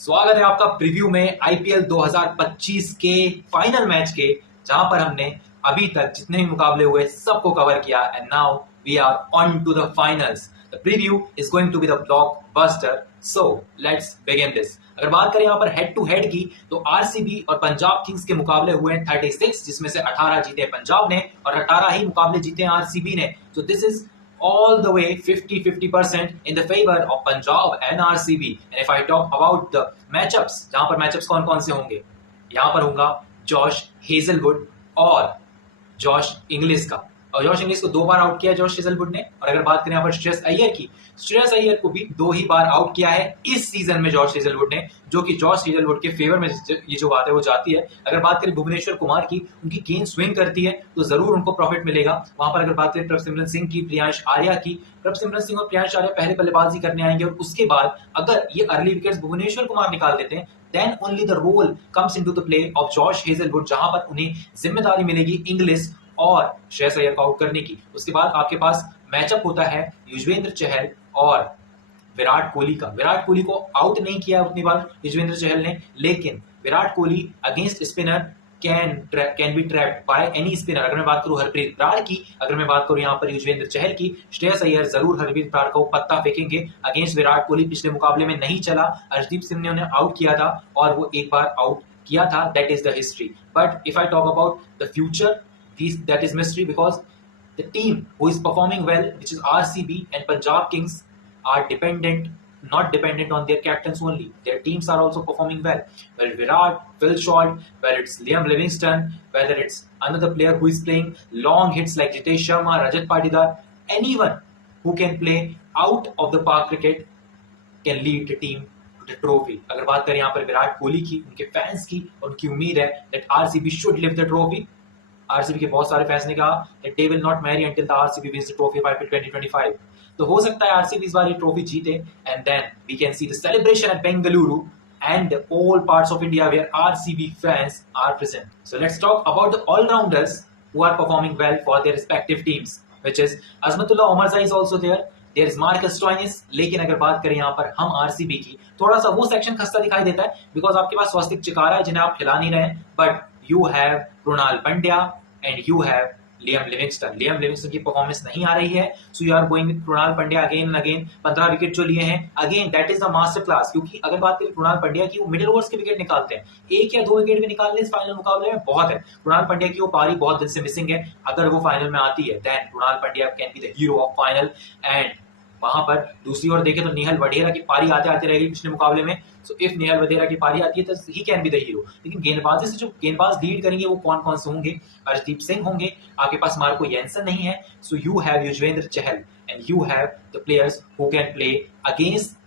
स्वागत है आपका प्रीव्यू में आईपीएल 2025 के फाइनल मैच के, जहां पर हमने अभी तक जितने भी मुकाबले हुए सबको कवर किया and now we are on to the finals. The preview is going to be the blockbuster, so let's begin this. अगर बात करें यहाँ पर हेड टू हेड की, तो आरसीबी और पंजाब किंग्स के मुकाबले हुए हैं 36, जिसमें से 18 जीते पंजाब ने और 18 ही मुकाबले जीते आरसीबी ने। So this is all the way 50-50% in the favor of Punjab and RCB. And if I talk about the matchups, जहां पर मैचअप्स कौन कौन से होंगे, यहां पर होगा जॉश हेजलवुड और जॉश इंग्लिश का। और जॉश इंग्लिश को 2 बार आउट किया जॉश हेजलवुड ने। और अगर बात करें यहाँ पर श्रेयस अय्यर की, श्रेयस अय्यर को भी 2 ही बार आउट किया है इस सीजन में जॉश हेजलवुड ने, जो कि जॉश हेजलवुड के फेवर में ये जो बात है वो जाती है। अगर बात करें भुवनेश्वर कुमार की, उनकी गेंद स्विंग करती है तो जरूर उनको प्रॉफिट मिलेगा वहां पर। अगर बात करें प्रभसिमरन सिंह की, प्रियांश आर्या की, प्रभसिमरन सिंह और प्रियांश आर्या पहले बल्लेबाजी करने आएंगे और उसके बाद अगर ये अर्ली विकेट्स भुवनेश्वर कुमार निकाल देते हैं, then only the role comes into the play of Josh Hazelwood, जहां पर उन्हें जिम्मेदारी मिलेगी इंग्लिश और श्रेयस अय्यर को आउट करने की। उसके बाद आपके पास मैचअप होता है युजवेंद्र चहल और विराट कोहली का। विराट कोहली को आउट नहीं किया उतनी बार युजवेंद्र चहल ने, लेकिन Virat Kohli against spinner can be trapped by any spinner. अगर मैं बात करूं हरप्रीत ब्रार की, अगर मैं बात करूं यहाँ पर युजवेंद्र चहल की, श्रेयस अय्यर जरूर हरप्रीत ब्रार को पत्ता फेंकेंगे अगेंस्ट विराट कोहली। पिछले मुकाबले में नहीं चला, अर्शदीप सिंह ने उन्हें आउट किया था और वो एक बार आउट किया था, that is the history. But if I talk about the future, that is mystery, because the team who is performing well, which is RCB and Punjab Kings, are not dependent on their captains only. Their teams are also performing well. Whether Virat, Phil Short, whether it's Liam Livingstone, whether it's another player who is playing long hits like Jitesh Sharma, Rajat Patidar, anyone who can play out of the park cricket can lead the team to the trophy. अगर बात करें यहाँ पर विराट कोहली की, उनके fans की, उनकी उम्मीद है that RCB should lift the trophy. RCB के बहुत सारे फैंस ने कहा that they will not marry until the RCB wins the trophy by 2025. तो हो सकता है आरसीबी इस बार ये ट्रॉफी जीते and then we can see the celebration at Bengaluru and all parts of India where RCB fans are present. So let's talk about the all-rounders who are performing well for their respective teams, which is Azmatullah Omarzai is also there. There is Marcus Stoinis. लेकिन अगर बात करें यहाँ पर हम RCB की, थोड़ा सा वो सेक्शन खस्ता दिखाई देता है बिकॉज आपके पास स्वस्तिक चिकारा है जिन्हें आप खिला नहीं रहे हैं, but you have Krunal Pandya and you have Liam Livingstone. Liam Livingstone की परफॉर्मेंस नहीं आ रही है, so you are going with Krunal Pandya again and again. 15 wicket जो लिए हैं, again that is the master class. क्योंकि अगर बात करें कृणाल पंड्या की, वो मिडिल ओवर्स के विकेट निकालते हैं, 1 या 2 विकेट भी निकाल ले इस फाइनल मुकाबले में बहुत है। कृणाल पंड्या की वो पारी बहुत दिन से मिसिंग है, अगर वो फाइनल में आती है then Krunal Pandya can be the hero of final. And वहां पर दूसरी ओर देखें तो निहल वडेरा की पारी आते आते रहेगी पिछले मुकाबले में, सो इफ निहल वडेरा की पारी आती है तो he can be the hero. लेकिन गेंदबाजी से जो गेंदबाज लीड करेंगे वो कौन कौन से होंगे? अर्शदीप सिंह होंगे, आपके पास मार्को येंसन नहीं है, so you have Yuzvendra Chahal and you have the players who can play against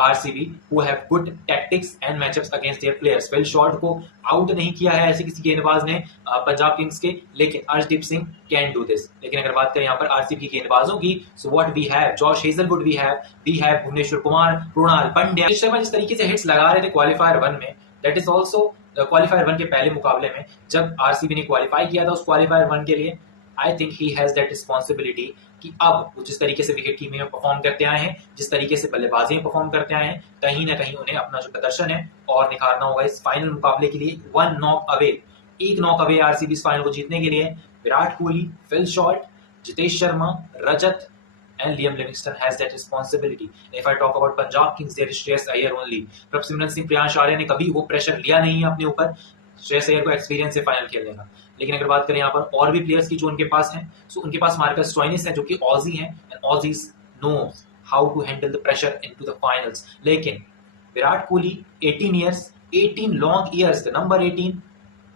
RCB, who have good tactics and matchups against their players. Phil Short को आउट नहीं किया है ऐसे किसी गेंदबाज ने पंजाब किंग्स के, लेकिन Arshdeep Singh can do this. लेकिन अगर बात करें यहाँ पर आरसीबी की गेंदबाजों की, so what we have, Josh Hazlewood we have Bhuvneshwar Kumar, Krunal Pandya. Sharma जिस तरीके से हिट्स लगा रहे थे क्वालिफायर 1 में, दैट इज ऑल्सो क्वालिफायर 1 के पहले मुकाबले में जब आरसीबी ने क्वालिफाई किया था उस क्वालिफायर 1 के लिए, I think he has that responsibility कि अब वो जिस तरीके से विकेट कीपिंग में परफॉर्म करते आए हैं, जिस तरीके से बल्लेबाजी में परफॉर्म करते आए हैं, कहीं ना कहीं उन्हें अपना जो प्रदर्शन है और निखारना होगा इस फाइनल मुकाबले के लिए। 1 knock away, 1 knock away RCB इस फाइनल को जीतने के लिए। Virat Kohli, Phil Short, Jitesh Sharma, Rajat and Liam Livingstone has that responsibility. If I talk about Punjab Kings, there is Shreyas Iyer only. Prabhsimran Singh, Priyansh Arya ने कभी वो प्रेशर लिया नहीं है अपने ऊपर, श्रेयस अय्यर को एक्सपीरियंस है फाइनल खेलने का। लेकिन अगर बात करें यहाँ पर और भी प्लेयर्स की जो उनके पास हैं, सो उनके पास मार्कस स्टोइनिस है जो कि ऑजी हैं and Aussies knows how to handle the pressure into the finals. लेकिन Virat Kohli 18 years, 18 long years, the number 18,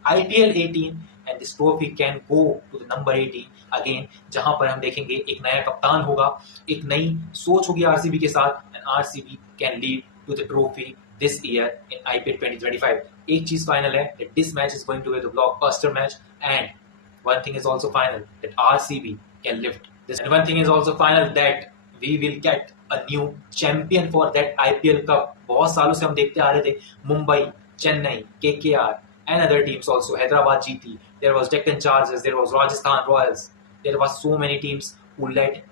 IPL 18, and this trophy can go to the number 18 again, जहां पर हम देखेंगे एक नया कप्तान होगा, एक नई सोच होगी आरसीबी के साथ and RCB can lead to the trophy this year in IPL 2025। एक चीज फाइनल है that this match is going to be the blockbuster match, and one thing is also final that RCB can lift this, and one thing is also final that we will get a new champion for that IPL cup। बहुत सालों से हम देखते आ रहे थे Mumbai, Chennai, KKR and other teams also, Hyderabad जीती, there was Deccan Chargers, there was Rajasthan Royals, there were so many teams who led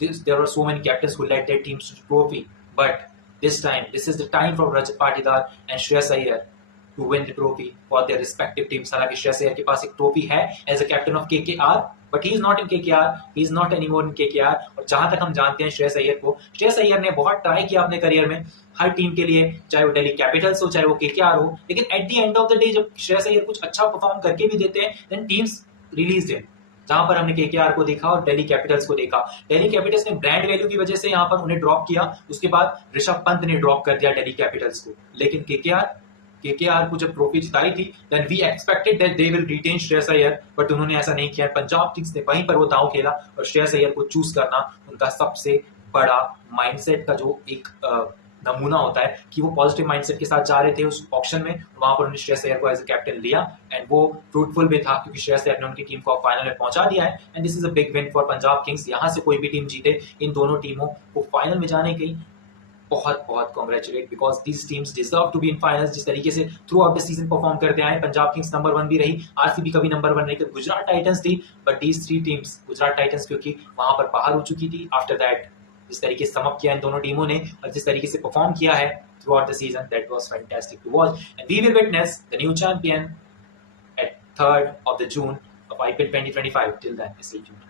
this, there were so many captains who led their teams to the trophy, but this time, this is the time for Rajat Patidar and Shreyas Iyer to win the trophy for their respective teams. हालांकि श्रेयस अय्यर के पास एक trophy है as a captain of KKR, but he is not in KKR, he is not anymore in KKR. और जहां तक हम जानते हैं श्रेयस अय्यर को, श्रेयस अय्यर ने बहुत ट्राई किया अपने करियर में हर टीम के लिए, चाहे वो दिल्ली कैपिटल्स हो, चाहे वो केकेआर हो, लेकिन at the end of the day जब श्रेयस अय्यर कुछ अच्छा परफॉर्म करके भी देते हैं, देन टीम्स रिलीज हिम। जहां पर हमने केकेआर को देखा और दिल्ली कैपिटल्स को देखा, दिल्ली कैपिटल्स ने ब्रांड वैल्यू की वजह से यहां पर उन्हें ड्रॉप किया, उसके बाद ऋषभ पंत ने ड्रॉप कर दिया दिल्ली कैपिटल्स को। लेकिन केकेआर को जब ट्रॉफी जिताई थी, then we expected that they will retain Shreyas Iyer, but उन्होंने ऐसा नहीं किया। पंजाब किंग्स ने वहीं पर वो दांव खेला और श्रेयस अय्यर को चूज करना उनका सबसे बड़ा माइंडसेट का जो एक नमूना होता है कि वो पॉजिटिव माइंडसेट के साथ जा रहे थे उस ऑप्शन में, वहां पर उन्होंने श्रेयस अय्यर को एज अ कैप्टन लिया एंड वो फ्रूटफुल भी था क्योंकि श्रेयस अय्यर ने उनकी टीम को फाइनल में पहुंचा दिया है and this is a big win for Punjab Kings. यहां से कोई भी टीम जीते, इन दोनों टीमों को फाइनल में जाने की बहुत बहुत congratulate, because these teams deserve to be in finals. जिस तरीके से throughout the season perform करते आए, पंजाब किंग्स नंबर 1 भी रही, आरसीबी कभी नंबर 1 रही, गुजरात टाइटंस थी, but these 3 teams, Gujarat Titans क्योंकि वहां पर बाहर हो चुकी थी, आफ्टर दैट जिस तरीके से समअप किया इन दोनों टीमों ने और जिस तरीके से परफॉर्म किया है throughout the season, that was fantastic to watch and we will witness the new champion at 3rd of the June of IPL 2025. Till then, stay tuned.